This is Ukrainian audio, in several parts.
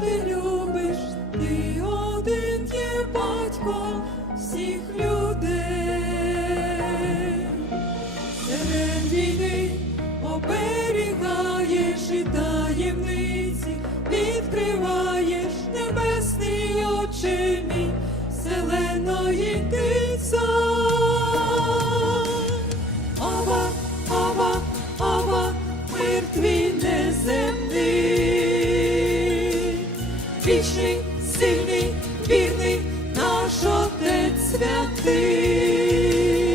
Ти любиш, ти один є батько всіх людей, серед війни оберігаєш і таємниці, відкриваєш небесні очі. Мій, зеленої ти. Святий.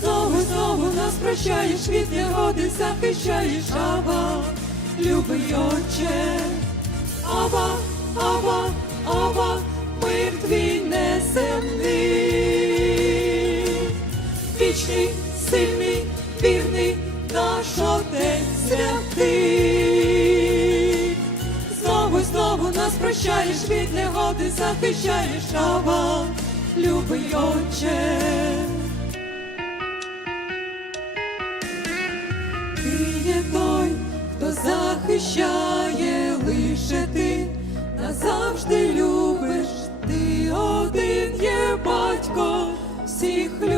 Знову, знову нас прощаєш, від негоди захищаєш, Ава, любий Отче. Ава, ава, ава, мир твій неземний вічний, сильний, вірний, наш Отець святий. Знову, знову нас прощаєш, від негоди захищаєш, Ава, любий Отче. Ти є той, хто захищає лише ти, назавжди любиш, ти один є батько всіх людей.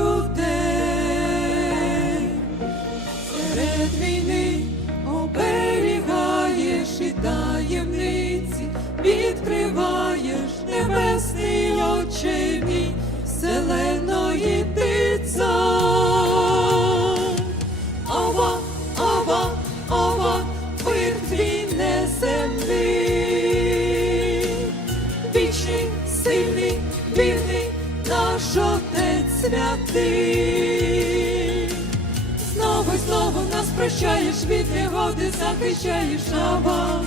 Вселеної ти цар. Ава, ава, ава, мир твій неземний, вічний, сильний, вірний, наш Отець святий. Знову й знову нас прощаєш, від негоди захищаєш, Ава,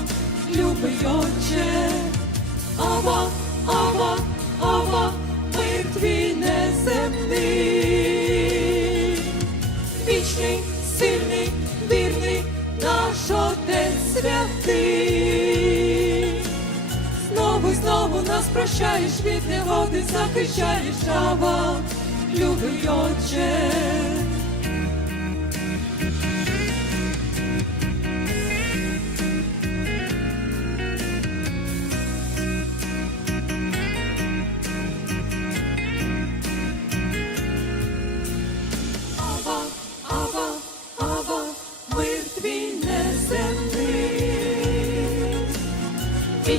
любий Отче. Ава, ава, ава, неземний вічний, сильний, вірний, наш Отець святий. Знову й знову нас прощаєш, від негоди захищаєш, Ава, любий Отче.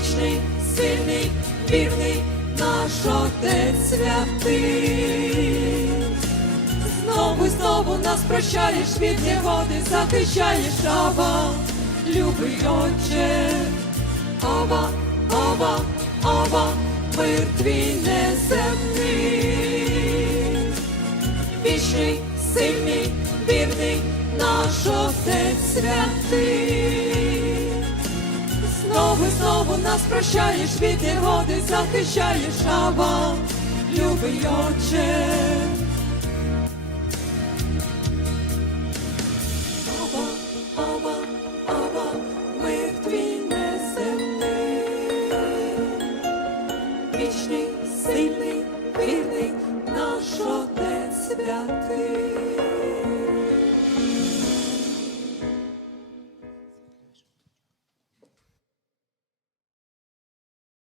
Вічний, сильний, вірний, наш Отець святий. Знову знову нас прощаєш, від негоди захищаєш, Ава, любий Отче. Ава, ава, ава, мир твій неземний вічний, сильний, вірний, наш Отець святий. Нас прощаєш, від негоди захищаєш, Ава, любий Отче.